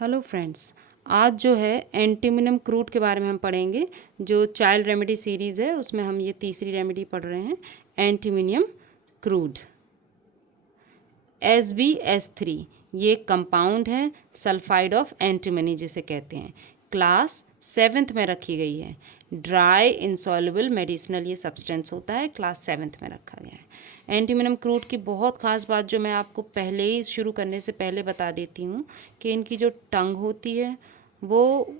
Hello friends, आज जो है एंटीमिनियम क्रूड के बारे में हम पढ़ेंगे। जो चाइल्ड रेमेडी सीरीज़ है उसमें हम ये तीसरी रेमेडी पढ़ रहे हैं, एंटीमिनियम क्रूड। SbS3 ये कंपाउंड है, सल्फाइड ऑफ एंटीमनी जिसे कहते हैं। क्लास 7th में रखी गई है। ड्राई इंसॉल्युबल मेडिसिनल ये सब्सटेंस होता है, क्लास 7th में रखा गया है। एंटीमिनियम क्रूड की बहुत ख़ास बात जो मैं आपको पहले ही शुरू करने से पहले बता देती हूँ कि इनकी जो टंग होती है वो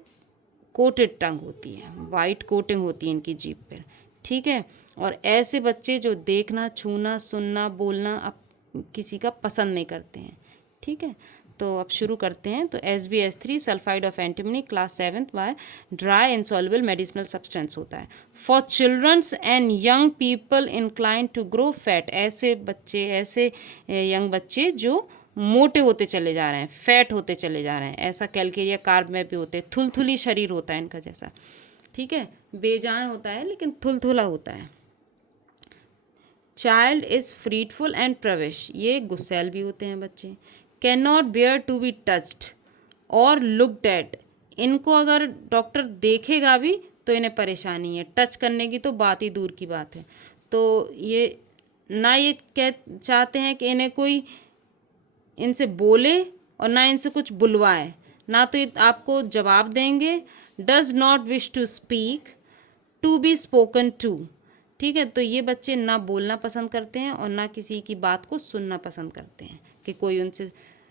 कोटेड टंग होती है, वाइट कोटिंग होती है इनकी जीभ पर, ठीक है। और ऐसे बच्चे जो देखना, छूना, सुनना, बोलना अब किसी का पसंद नहीं करते हैं, ठीक है। तो अब शुरू करते हैं। तो SbS3 sulphide of antimony, class 7th by dry insoluble medicinal substance होता है। For childrens and young people incline to grow fat, ऐसे बच्चे, ऐसे यंग बच्चे जो मोटे होते चले जा रहे हैं, फैट होते चले जा रहे हैं। ऐसा कैलकेरिया कार्ब में भी होते हैं, थुलथुली शरीर होता है इनका जैसा, ठीक है। बेजान होता है लेकिन थुलथुला होता है। चाइल्ड इज़ फ्रीडफुल एंड प्रविश, ये गुस्सैल भी होते हैं बच्चे। Can not bear to be touched और लुकड एट, इनको अगर डॉक्टर देखेगा भी तो इन्हें परेशानी है, टच करने की तो बात ही दूर की बात है। तो ये ना ये कह चाहते हैं कि इन्हें कोई इनसे बोले और ना इनसे कुछ बुलवाए, ना तो ये आपको जवाब देंगे। Does not wish to speak, to be spoken to, ठीक है। तो ये बच्चे ना बोलना पसंद करते हैं और ना किसी की बात को सुनना पसंद करते हैं कि कोई उनसे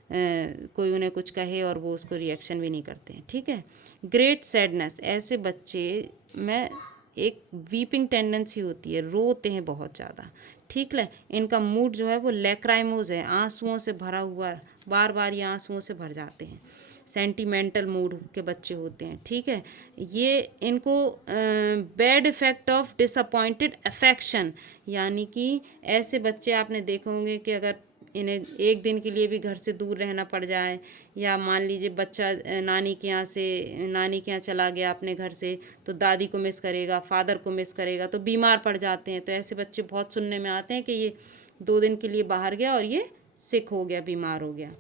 कोई उन्हें कुछ कहे और वो उसको रिएक्शन भी नहीं करते हैं, ठीक है। ग्रेट सैडनेस, ऐसे बच्चे में एक वीपिंग टेंडेंसी होती है, रोते हैं बहुत ज़्यादा, ठीक है। इनका मूड जो है वो लैक्राइमोज है, आंसुओं से भरा हुआ, बार बार ये आंसुओं से भर जाते हैं। सेंटिमेंटल मूड के बच्चे होते हैं, ठीक है। ये इनको bad effect of disappointed affection, यानी कि ऐसे बच्चे आपने देखे होंगे कि अगर इन्हें एक दिन के लिए भी घर से दूर रहना पड़ जाए, या मान लीजिए बच्चा नानी के यहाँ चला गया अपने घर से, तो दादी को मिस करेगा, फादर को मिस करेगा, तो बीमार पड़ जाते हैं। तो ऐसे बच्चे बहुत सुनने में आते हैं कि ये 2 दिन के लिए बाहर गया और ये सिक हो गया, बीमार हो गया।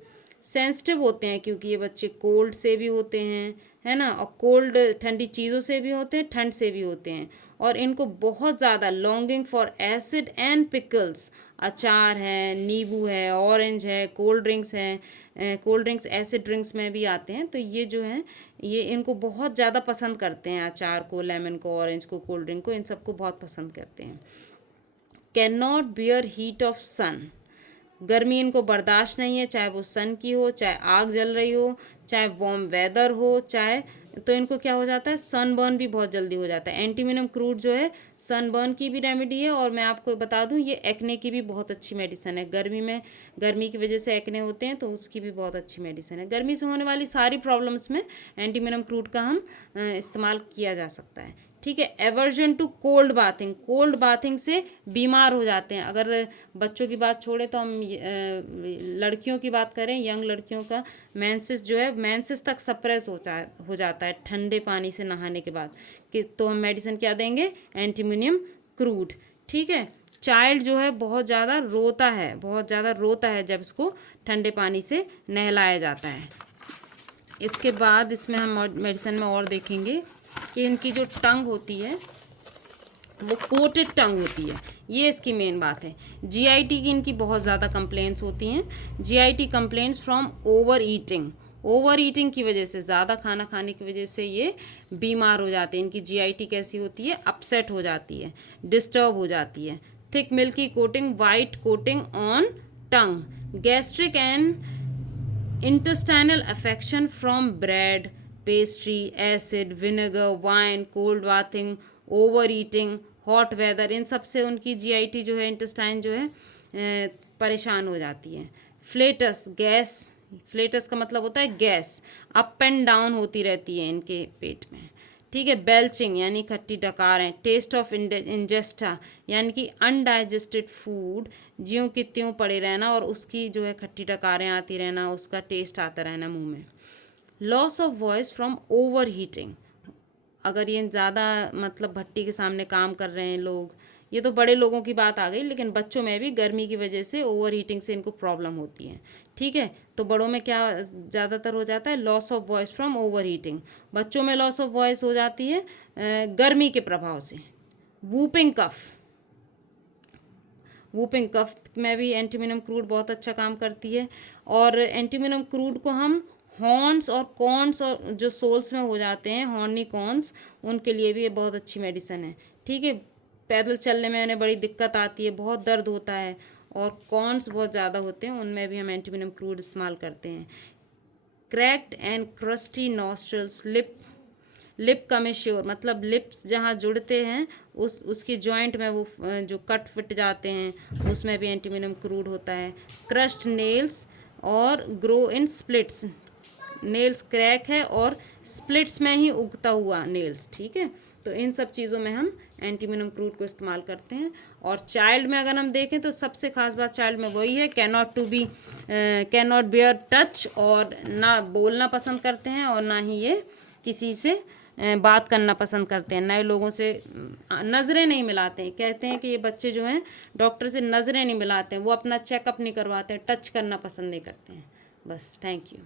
सेंसिटिव होते हैं क्योंकि ये बच्चे कोल्ड से भी होते हैं, है ना, और कोल्ड ठंडी चीज़ों से भी होते हैं, ठंड से भी होते हैं। और इनको बहुत ज़्यादा longing for acid and pickles, अचार है, नींबू है, ऑरेंज है, कोल्ड ड्रिंक्स हैं, कोल्ड ड्रिंक्स एसिड ड्रिंक्स में भी आते हैं। तो ये जो है ये इनको बहुत ज़्यादा पसंद करते हैं, अचार को, लेमन को, ऑरेंज को, कोल्ड ड्रिंक को, इन सबको बहुत पसंद करते हैं। Can not bear heat of sun, गर्मी इनको बर्दाश्त नहीं है, चाहे वो सन की हो, चाहे आग जल रही हो, चाहे वार्म वेदर हो, चाहे, तो इनको क्या हो जाता है, सनबर्न भी बहुत जल्दी हो जाता है। एंटीमिनियम क्रूड जो है सनबर्न की भी रेमेडी है, और मैं आपको बता दूं ये एक्ने की भी बहुत अच्छी मेडिसिन है। गर्मी की वजह से एक्ने होते हैं तो उसकी भी बहुत अच्छी मेडिसिन है। गर्मी से होने वाली सारी प्रॉब्लम्स में एंटीमिनियम क्रूड का हम इस्तेमाल किया जा सकता है, ठीक है। Aversion to cold bathing, cold bathing से बीमार हो जाते हैं। अगर बच्चों की बात छोड़े तो हम लड़कियों की बात करें, यंग लड़कियों का मेंसेस जो है, मेंसेस तक सप्रेस हो जाता है ठंडे पानी से नहाने के बाद, कि तो हम मेडिसिन क्या देंगे, एंटीमिनियम क्रूड, ठीक है। चाइल्ड जो है बहुत ज़्यादा रोता है, बहुत ज़्यादा रोता है जब इसको ठंडे पानी से नहलाया जाता है। इसके बाद इसमें हम मेडिसिन में और देखेंगे कि इनकी जो टंग होती है वो कोटेड टंग होती है, ये इसकी मेन बात है। जीआईटी की इनकी बहुत ज़्यादा कंप्लेंट्स होती हैं। GIT complaints from over eating की वजह से, ज़्यादा खाना खाने की वजह से ये बीमार हो जाते हैं। इनकी जीआईटी कैसी होती है, अपसेट हो जाती है, डिस्टर्ब हो जाती है। Thick milky coating, white coating on tongue, gastric and intestinal affection from bread, pastry, acid, vinegar, wine, cold bathing, over eating, hot weather, इन सब से उनकी जीआईटी जो है, इंटेस्टाइन जो है परेशान हो जाती है। फ्लेटस, गैस, फ्लेटस का मतलब होता है गैस, अप एंड डाउन होती रहती है इनके पेट में, ठीक है। बेल्चिंग यानी खट्टी डकारें। टेस्ट ऑफ इंजेस्टा यानी कि अनडाइजेस्टेड फूड, ज्यों की त्यों पड़े रहना और उसकी जो है खट्टी डकारें आती रहना, उसका टेस्ट आता रहना मुंह में। Loss of voice from over heating, अगर ये ज़्यादा मतलब भट्टी के सामने काम कर रहे हैं लोग, ये तो बड़े लोगों की बात आ गई, लेकिन बच्चों में भी गर्मी की वजह से ओवर हीटिंग से इनको प्रॉब्लम होती है। ठीक है, तो बड़ों में क्या ज़्यादातर हो जाता है, loss of voice from over heating. बच्चों में लॉस ऑफ वॉइस हो जाती है गर्मी के प्रभाव से। वूपिंग कफ, वूपिंग कफ में भी एंटीमिनम क्रूड बहुत अच्छा काम करती है। और एंटीमिनम क्रूड को हम हॉर्न्स और कॉर्न्स और जो सोल्स में हो जाते हैं हॉर्नी कॉर्न्स, उनके लिए भी ये बहुत अच्छी मेडिसिन है। ठीक है, पैदल चलने में उन्हें बड़ी दिक्कत आती है, बहुत दर्द होता है और कॉर्न्स बहुत ज़्यादा होते हैं, उनमें भी हम एंटीमिनम क्रूड इस्तेमाल करते हैं। Cracked and crusty nostrils, lip commissure मतलब लिप्स जहाँ जुड़ते हैं उसकी जॉइंट में वो जो कट फिट जाते हैं, उसमें भी एंटीमिनम क्रूड होता है। क्रश्ड नेल्स और grow in splits, nails crack है और स्प्लिट्स में ही उगता हुआ नेल्स। ठीक है, तो इन सब चीज़ों में हम एंटीमिनम क्रूड को इस्तेमाल करते हैं। और चाइल्ड में अगर हम देखें तो सबसे खास बात चाइल्ड में वही है, कैन नॉट बेयर टच, और ना बोलना पसंद करते हैं और ना ही ये किसी से बात करना पसंद करते हैं, नए लोगों से नज़रें नहीं मिलाते हैं। कहते हैं कि ये बच्चे जो हैं डॉक्टर से नज़रें नहीं मिलाते हैं, वो अपना चेकअप नहीं करवाते हैं, टच करना पसंद नहीं करते हैं। बस, थैंक यू।